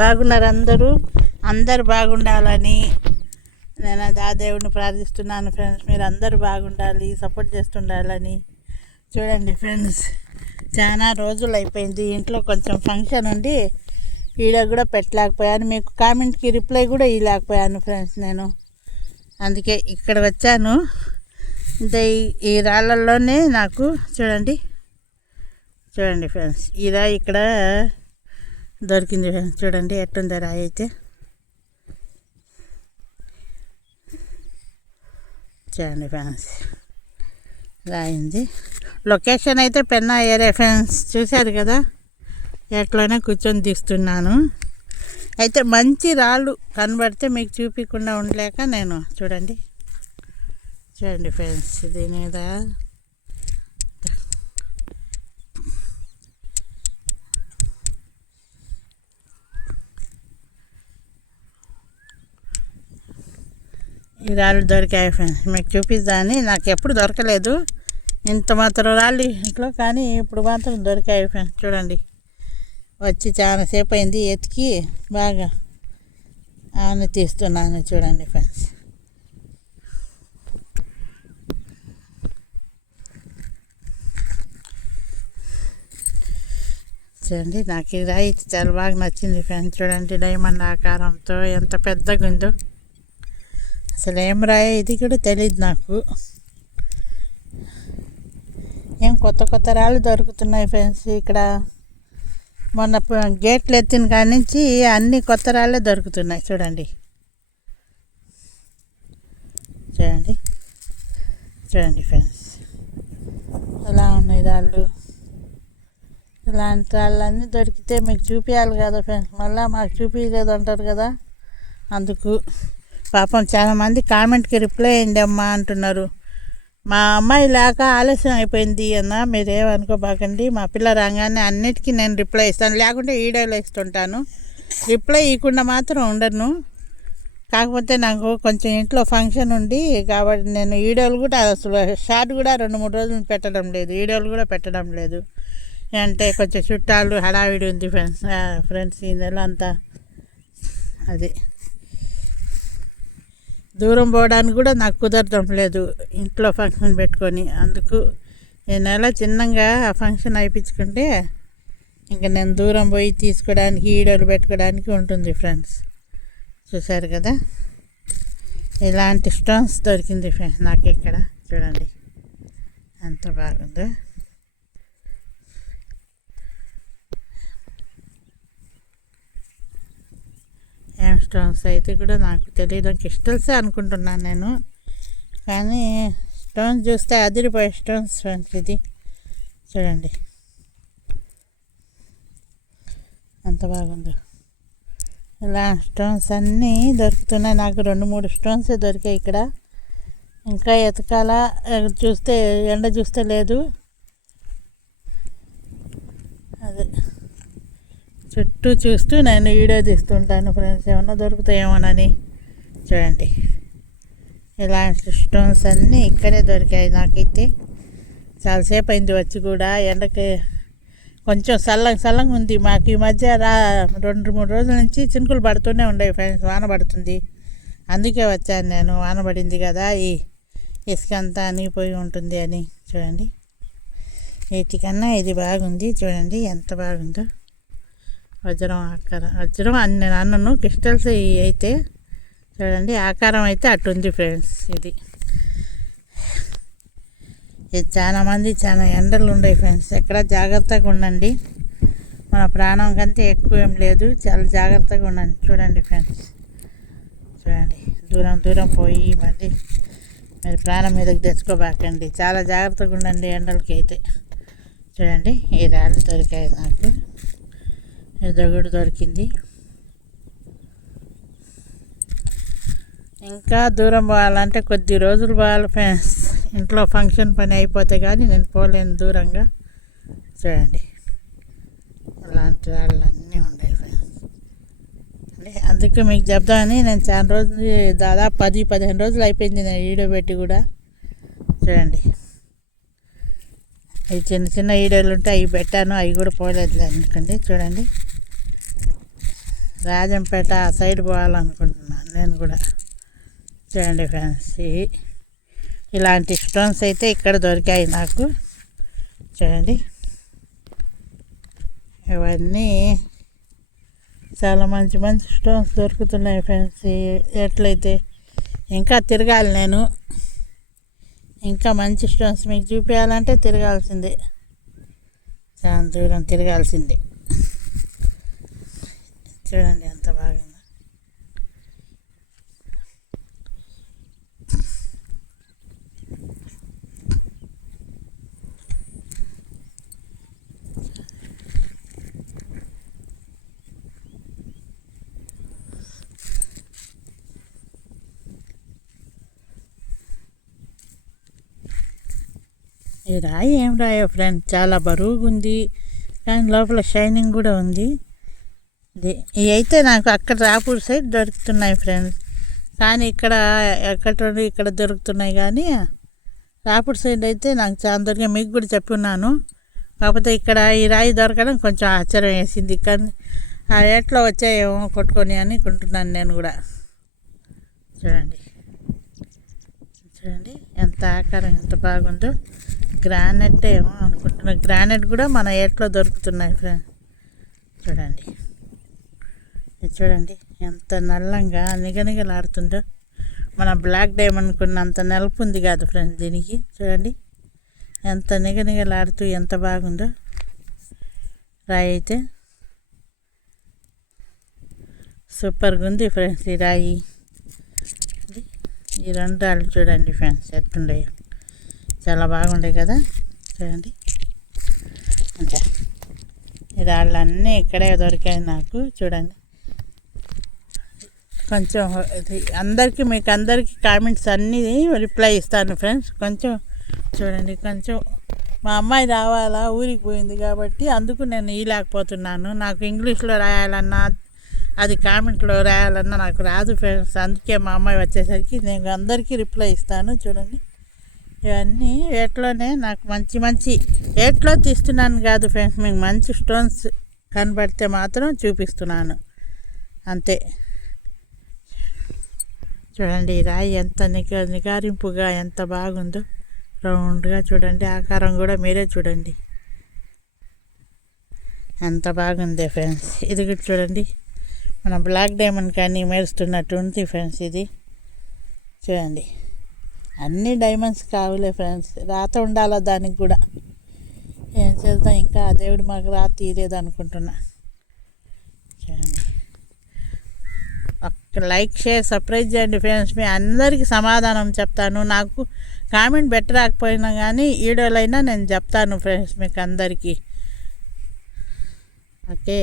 బాగున్నారు అందరూ బాగుండాలని నేను ఆ దేవుడిని ప్రార్థిస్తున్నాను ఫ్రెండ్స్. మీరు అందరూ బాగుండాలి, సపోర్ట్ చేస్తుండాలని. చూడండి ఫ్రెండ్స్, చాలా రోజులు అయిపోయింది ఇంట్లో కొంచెం ఫంక్షన్ ఉండి వీడియో కూడా పెట్టలేకపోయాను, మీకు కామెంట్కి రిప్లై కూడా ఇవ్వలేకపోయాను ఫ్రెండ్స్. నేను అందుకే ఇక్కడ వచ్చాను. అంటే ఈ రాళ్ళల్లోనే నాకు చూడండి ఫ్రెండ్స్, ఈ రాయి ఇక్కడ దొరికింది ఫ్రెండ్స్. చూడండి ఎట్టుంది రాయి అయితే. చూడండి ఫ్రెండ్స్, రాయింది. లొకేషన్ అయితే పెన్నా ఏరియా ఫ్రెండ్స్, చూశారు కదా. ఎట్లయినా కూర్చొని తీస్తున్నాను. అయితే మంచి రాళ్ళు కనబడితే మీకు చూపించకుండా ఉండలేక నేను చూడండి ఫ్రెండ్స్, దీని మీద ఈ రాళ్ళు దొరికాయి ఫ్రెండ్స్, మీకు చూపిద్దామని. నాకు ఎప్పుడు దొరకలేదు ఇంత మాత్రం రాళ్ళు ఇంట్లో, కానీ ఇప్పుడు మాత్రం దొరికాయి ఫ్రెండ్స్. చూడండి, వచ్చి చాలాసేపు అయింది ఎతికి బాగా అవన్నీ తీస్తున్నాను. చూడండి ఫ్రెండ్స్, చూడండి. నాకు ఈ రాయి చాలా బాగా నచ్చింది ఫ్రెండ్స్. చూడండి, డైమండ్ ఆకారంతో ఎంత పెద్దగా ఉందో. అసలు ఏం రాయి ఇది కూడా తెలియదు నాకు. ఏం కొత్త రాళ్ళు దొరుకుతున్నాయి ఫ్రెండ్స్ ఇక్కడ. మొన్న గేట్లు ఎత్తిన కాడి నుంచి అన్ని కొత్త రాళ్ళే దొరుకుతున్నాయి. చూడండి ఫ్రెండ్స్, ఎలా ఉన్నాయి రాళ్ళు. ఇలాంటి రాళ్ళన్నీ దొరికితే మీకు చూపించాలి కదా ఫ్రెండ్స్. మళ్ళీ మాకు చూపించలేదు అంటారు కదా. అందుకు పాపం చాలామంది కామెంట్కి రిప్లై అయ్యింది అమ్మా అంటున్నారు. మా అమ్మాయి లేక ఆలస్యం అయిపోయింది అన్న, మీరేమనుకోబాకండి. మా పిల్ల రాగానే అన్నిటికీ నేను రిప్లై ఇస్తాను, లేకుంటే వీడియోలో ఇస్తుంటాను. రిప్లై ఇవ్వకుండా మాత్రం ఉండను. కాకపోతే నాకు కొంచెం ఇంట్లో ఫంక్షన్ ఉంది కాబట్టి నేను వీడియోలు కూడా అసలు షార్ట్ కూడా 2-3 రోజులు పెట్టడం లేదు, వీడియోలు కూడా పెట్టడం లేదు. అంటే కొంచెం చుట్టాలు హడావిడి ఉంది ఫ్రెండ్స్ ఈ నెల అంతా. అది దూరం పోవడానికి కూడా నాకు కుదరడం లేదు ఇంట్లో ఫంక్షన్ పెట్టుకొని. అందుకు ఈ నెల చిన్నగా ఆ ఫంక్షన్ అయిపించుకుంటే ఇంకా నేను దూరం పోయి తీసుకోవడానికి వీడియోలు పెట్టుకోవడానికి ఉంటుంది ఫ్రెండ్స్. చూశారు కదా, ఇలాంటి స్టోన్స్ దొరికింది ఫ్రెండ్స్ నాకు ఇక్కడ. చూడండి ఎంత బాగుందో. ఏం స్టోన్స్ అయితే కూడా నాకు తెలియదు, క్రిస్టల్సే అనుకుంటున్నాను నేను. కానీ స్టోన్స్ చూస్తే అదిరిపోయే స్టోన్స్ ఫ్రెండ్స్. ఇది చూడండి ఎంత బాగుందో. ఇలా స్టోన్స్ అన్నీ దొరుకుతున్నాయి నాకు. 2-3 స్టోన్సే దొరికాయి ఇక్కడ. ఇంకా ఎతకాల, చూస్తే ఎండ చూస్తే లేదు. అదే చుట్టూ చూస్తూ నేను వీడియో తీస్తుంటాను ఫ్రెండ్స్, ఏమన్నా దొరుకుతాయేమోనని. చూడండి, ఇలాంటి స్టోన్స్ అన్నీ ఇక్కడే దొరికాయి నాకైతే. చాలాసేపు అయింది వచ్చి కూడా. ఎండకి కొంచెం చల్లంగా ఉంది మాకు ఈ మధ్య. 2-3 రోజుల నుంచి చినుకులు పడుతూనే ఉన్నాయి ఫ్రెండ్స్, వాన పడుతుంది. అందుకే వచ్చాను నేను, వాన పడింది కదా, ఈ ఇసుక అంతా అనిగిపోయి ఉంటుంది అని. చూడండి, వీటికన్నా ఇది బాగుంది. చూడండి ఎంత బాగుందో. వజ్రం అని నేను అన్నను, క్రిస్టల్స్ అయితే చూడండి ఆకారం అయితే అట్టుంది ఫ్రెండ్స్. ఇది చాలామంది చాలా ఎండలు ఉన్నాయి ఫ్రెండ్స్. ఎక్కడ జాగ్రత్తగా ఉండండి. మన ప్రాణం కంటే ఎక్కువ ఏం లేదు, చాలా జాగ్రత్తగా ఉండండి. చూడండి ఫ్రెండ్స్, చూడండి దూరం పోయి మళ్ళీ మీరు ప్రాణం మీదకి తెచ్చుకోబాకండి. చాలా జాగ్రత్తగా ఉండండి ఎండలకి అయితే. చూడండి, ఈ రాళ్ళు దొరికాయి నాకు, దొగుడు దొరికింది. ఇంకా దూరం పోవాలంటే కొద్ది రోజులు పోవాలి ఫ్రెండ్స్. ఇంట్లో ఫంక్షన్ పని అయిపోతే కానీ నేను పోలేను దూరంగా. చూడండి, అలాంటి వాళ్ళు అన్నీ ఉన్నాయి ఫ్రెండ్స్. అంటే అందుకే మీకు చెప్దామని నేను చాలా రోజులు, దాదాపు 10-15 రోజులు అయిపోయింది నేను వీడియో పెట్టి కూడా. చూడండి, అవి చిన్న వీడియోలు ఉంటే అవి పెట్టాను, అవి కూడా పోలేదు ఎందుకండి. చూడండి రాజంపేట ఆ సైడ్ పోవాలనుకుంటున్నాను నేను కూడా. చూడండి ఫ్రెండ్స్, ఇలాంటి స్టోన్స్ అయితే ఇక్కడ దొరికాయి నాకు. చూడండి, ఇవన్నీ చాలా మంచి మంచి స్టోన్స్ దొరుకుతున్నాయి ఫ్రెండ్స్. ఎట్లయితే ఇంకా తిరగాలి నేను, ఇంకా మంచి స్టోన్స్ మీకు చూపించాలంటే తిరగాల్సిందే, చాలా దూరం తిరగాల్సిందే. చూడండి ఎంత బాగుందో. ఈ రాయి ఏం రాయో ఫ్రెండ్, చాలా బరువుగా ఉంది కానీ లోపల షైనింగ్ కూడా ఉంది. ఇవి అయితే నాకు అక్కడ రాపూర్ సైడ్ దొరుకుతున్నాయి ఫ్రెండ్స్, కానీ ఇక్కడ దొరుకుతున్నాయి. కానీ రాపూర్ సైడ్ అయితే నాకు చాలా దొరికాయి, మీకు కూడా చెప్పున్నాను. కాకపోతే ఇక్కడ ఈ రాయి దొరకడం కొంచెం ఆశ్చర్యం వేసింది, కానీ ఆ రేట్లో వచ్చాయేమో కొట్టుకొని అని కొంటున్నాను నేను కూడా. చూడండి చూడండి ఎంత ఆకారం ఎంత బాగుందో. గ్రానైట్ ఏమో అనుకుంటున్నా, గ్రానైట్ కూడా మన ఏట్లో దొరుకుతున్నాయి ఫ్రెండ్స్. చూడండి చూడండి ఎంత నల్లంగా నిగనిగలాడుతుందో. మన బ్లాక్ డైమండ్ కొన్నంత నలుపు ఉంది కాదు ఫ్రెండ్స్ దీనికి. చూడండి ఎంత నిగనిగలాడుతూ ఎంత బాగుందో రాయి అయితే. సూపర్గా ఉంది ఫ్రెండ్స్ ఈ రాయి. ఈ రెండు రాళ్ళు చూడండి ఫ్రెండ్స్ ఎట్లుండయో, చాలా బాగుండే కదా. చూడండి అంతే, ఈ రాళ్ళన్నీ ఇక్కడే దొరికాయి నాకు. చూడండి కొంచెం అందరికీ మీకు అందరికీ కామెంట్స్ అన్నీ రిప్లై ఇస్తాను ఫ్రెండ్స్. కొంచెం చూడండి, కొంచెం మా అమ్మాయి రావాలా, ఊరికి పోయింది కాబట్టి అందుకు నేను ఇవ్వలేకపోతున్నాను. నాకు ఇంగ్లీష్లో రాయాలన్నా అది కామెంట్లో రాయాలన్నా నాకు రాదు ఫ్రెండ్స్. అందుకే మా అమ్మాయి వచ్చేసరికి నేను అందరికీ రిప్లై ఇస్తాను. చూడండి ఇవన్నీ ఏట్లోనే నాకు మంచి మంచి ఏట్లో తీస్తున్నాను కాదు ఫ్రెండ్స్, మీకు మంచి స్టోన్స్ కనబడితే మాత్రం చూపిస్తున్నాను అంతే. చూడండి ఈ రాయి ఎంత నిగారింపుగా ఎంత బాగుందో, రౌండ్గా. చూడండి ఆకారం కూడా మీరే చూడండి ఎంత బాగుంది ఫ్రెండ్స్. ఇది కూడా చూడండి మన బ్లాక్ డైమండ్ కానీ మెరుస్తున్నట్టు ఉంది ఫ్రెండ్స్ ఇది. చూడండి అన్ని డైమండ్స్ కావులే ఫ్రెండ్స్, రాత ఉండాలా దానికి కూడా. ఏం చేద్దాం, ఇంకా ఆ దేవుడు మాకు రాత తీరేది అనుకుంటున్నా. చూడండి లైక్ షేర్ సబ్స్క్రైబ్ చేయండి ఫ్రెండ్స్. మీ అందరికీ సమాధానం చెప్తాను. నాకు కామెంట్ పెట్టరాకపోయినా కానీ వీడియోలైనా నేను చెప్తాను ఫ్రెండ్స్ మీకు అందరికీ. ఓకే.